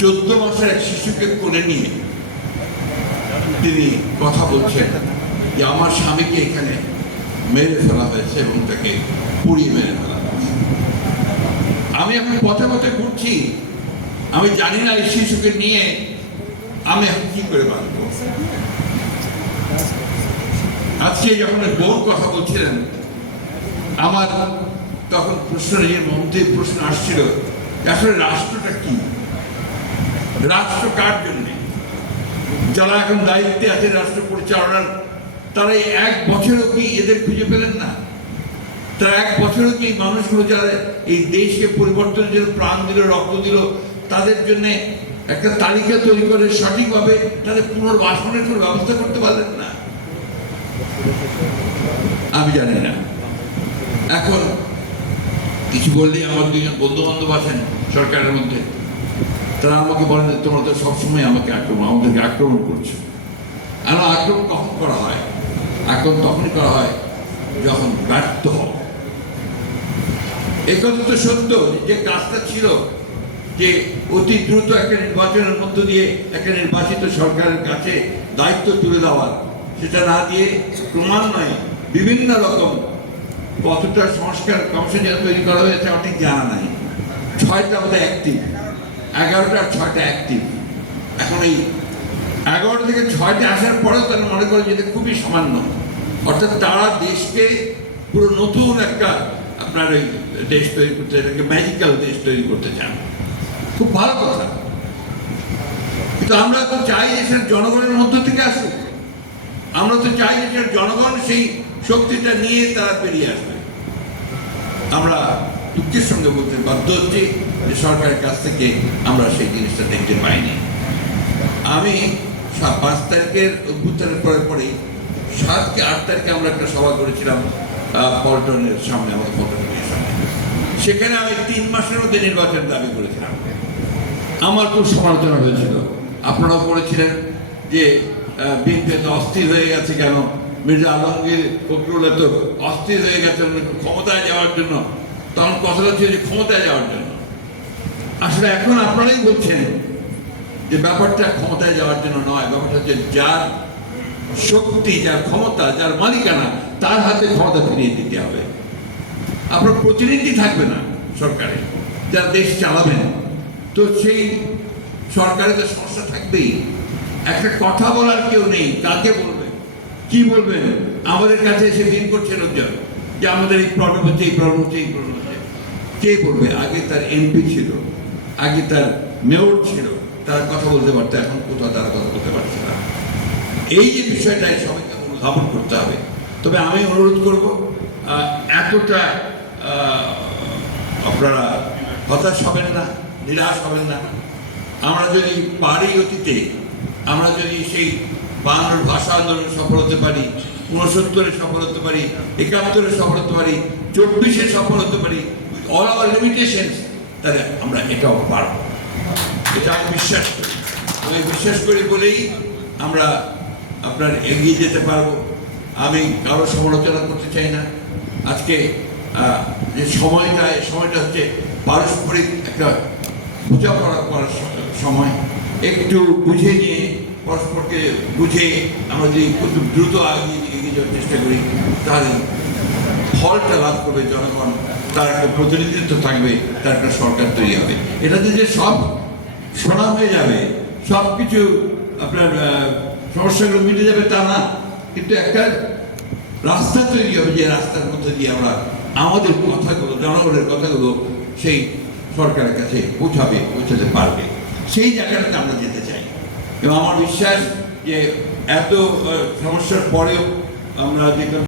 চোদ্দ মাসের এক শিশুকে কোলে নিয়ে তিনি কথা বলছেন যে, আমার স্বামীকে এখানে মেরে ফেলা হয়েছে এবং তাকে পুড়িয়ে মেরে ফেলা আমি এখন পথে পথে ঘুরছি। আমি জানি না এই শিশুকে নিয়ে আমি এখন কি করে বাঁচবো। আজকে যখন বউর কথা বলছিলেন, আমার তখন প্রশ্ন নিজের মধ্যে প্রশ্ন আসছিল আসলে রাষ্ট্রটা কি? রাষ্ট্র কার জন্য? যারা এখন দায়িত্বে আছে রাষ্ট্র পরিচালনার, তারা এই এক বছরও কি এদের খুঁজে পেলেন না? তারা এক বছরও কি মানুষগুলো যারা এই দেশকে পরিবর্তনের জন্য প্রাণ দিল, রক্ত দিল, তাদের জন্য একটা তালিকা তৈরি করে সঠিকভাবে তাদের পুনর্বাসনের কোনো ব্যবস্থা করতে পারলেন না? আমি জানি না। এখন কিছু বললেই আমার দুজন বন্ধু বান্ধব আছেন সরকারের মধ্যে। তারা আমাকে বলেন যে তোমরা তো সবসময় আমাকে আক্রমণ, আমাদেরকে আক্রমণ করছ। আর আক্রমণ কখন করা হয়? আক্রমণ তখনই করা হয় যখন ব্যর্থ হও। তো সত্য যে কাজটা ছিল যে অতি দ্রুত একটা নির্বাচনের মধ্য দিয়ে একটা নির্বাচিত সরকারের কাছে দায়িত্ব তুলে দেওয়ার, সেটা না দিয়ে ক্রমান্বয়ে বিভিন্ন রকম কতটা সংস্কার কমিশন যেটা তৈরি করা হয়েছে, আমার ঠিক জানা নাই। ছয়টা বোধহয় অ্যাক্টিভ এগারোটা ছয়টা অ্যাক্টিভ এখন এই এগারোটা থেকে ছয়টা আসার পরেও তারা মনে করে যেটা খুবই সামান্য। অর্থাৎ তারা দেশকে পুরো নতুন একটা আপনার ওই দেশ তৈরি করতে, এটাকে ম্যাজিক্যাল দেশ তৈরি করতে চান। খুব ভালো কথা। কিন্তু আমরা তো চাই দেশের জনগণের মধ্য থেকে আসুক। আমরা তো চাই দেশের জনগণ সেই শক্তিটা নিয়ে তারা বেরিয়ে আসবে। আমরা দুঃখের সঙ্গে বলতে বাধ্য হচ্ছি যে সরকারের কাছ থেকে আমরা সেই জিনিসটা দেখতে পাইনি। আমি পাঁচ তারিখের অভ্যুত্থানের পরে পরেই সাত কি আট তারিখে আমরা একটা সভা করেছিলাম পল্টনের সামনে, আমাদের পল্টনের সামনে। সেখানে আমি তিন মাসের মধ্যে নির্বাচন দাবি করেছিলাম। আমার খুব সমালোচনা হয়েছিল। আপনারাও করেছিলেন যে বিএনপি এত অস্থির হয়ে গেছে কেন? মির্জা আলমগীর ফখরুল এত অস্থির হয়ে গেছে ক্ষমতায় যাওয়ার জন্য তখন কথাটা ছিল যে ক্ষমতায় যাওয়ার জন্য। আসলে এখন আপনারাই বলছেন যে ব্যাপারটা ক্ষমতায় যাওয়ার জন্য নয়, ব্যাপারটা হচ্ছে যার শক্তি, যার ক্ষমতা, যার মালিকানা, তার হাতে ক্ষমতা ফিরিয়ে দিতে হবে। আপনার প্রতিনিধি থাকবে না সরকারে, যারা দেশ চালাবেন। তো সেই সরকারে তো সমস্যা থাকবেই। একটা কথা বলার কেউ নেই, কাকে বলবে কি বলবেন? আমাদের কাছে এসে ভিড় করছেন লোকজন। যে আমাদের এই প্রবলেম হচ্ছে, এই প্রবলেম হচ্ছে, এই প্রবলেম হচ্ছে। কে বলবে? আগে তার এমপি ছিল, আগে তার মেয়র ছিল, তার কথা বলতে পারতো, এখন কোথাও তারা কথা বলতে পারছে না। এই যে বিষয়টা, এই সবাইকে অনুধাবন করতে হবে। তবে আমি অনুরোধ করব এতটা আপনারা হতাশ হবেন না, নিরাশ হবেন না। আমরা যদি পারি অতীতে, আমরা যদি সেই বাংলার ভাষা আন্দোলনে সফল হতে পারি উনসত্তরে সফল হতে পারি, একাত্তরে সফল হতে পারি, চব্বিশে সফল হতে পারি অল আওয়ার লিমিটেশন তাহলে আমরা এটাও পারব। এটা আমি বিশ্বাস করি। আমি বিশ্বাস করি বলেই আমরা আপনার এগিয়ে যেতে পারব। আমি কারও সমালোচনা করতে চাই না। আজকে যে সময়টা সময়টা হচ্ছে পারস্পরিক একটা বোঝাপড়া করার সময়। একটু বুঝে নিয়ে পরস্পরকে বুঝে আমরা যদি খুব দ্রুত এগিয়ে এগিয়ে যাওয়ার চেষ্টা করি, তাহলে ফলটা লাভ করবে জনগণ, তার একটা প্রতিনিধিত্ব থাকবে, তার একটা সরকার তৈরি হবে। এটাতে যে সব শোনা হয়ে যাবে, সব কিছু আপনার সমস্যাগুলো মিটে যাবে তা না, কিন্তু একটা রাস্তা তৈরি হবে যে রাস্তার মধ্যে দিয়ে আমরা আমাদের কথাগুলো, জনগণের কথাগুলো সেই সরকারের কাছে পৌঁছাবে, পৌঁছাতে পারবে। সেই জায়গাটাতে আমরা যেতে চাই। এবং আমার বিশ্বাস যে এত সমস্যার পরেও আমরা যে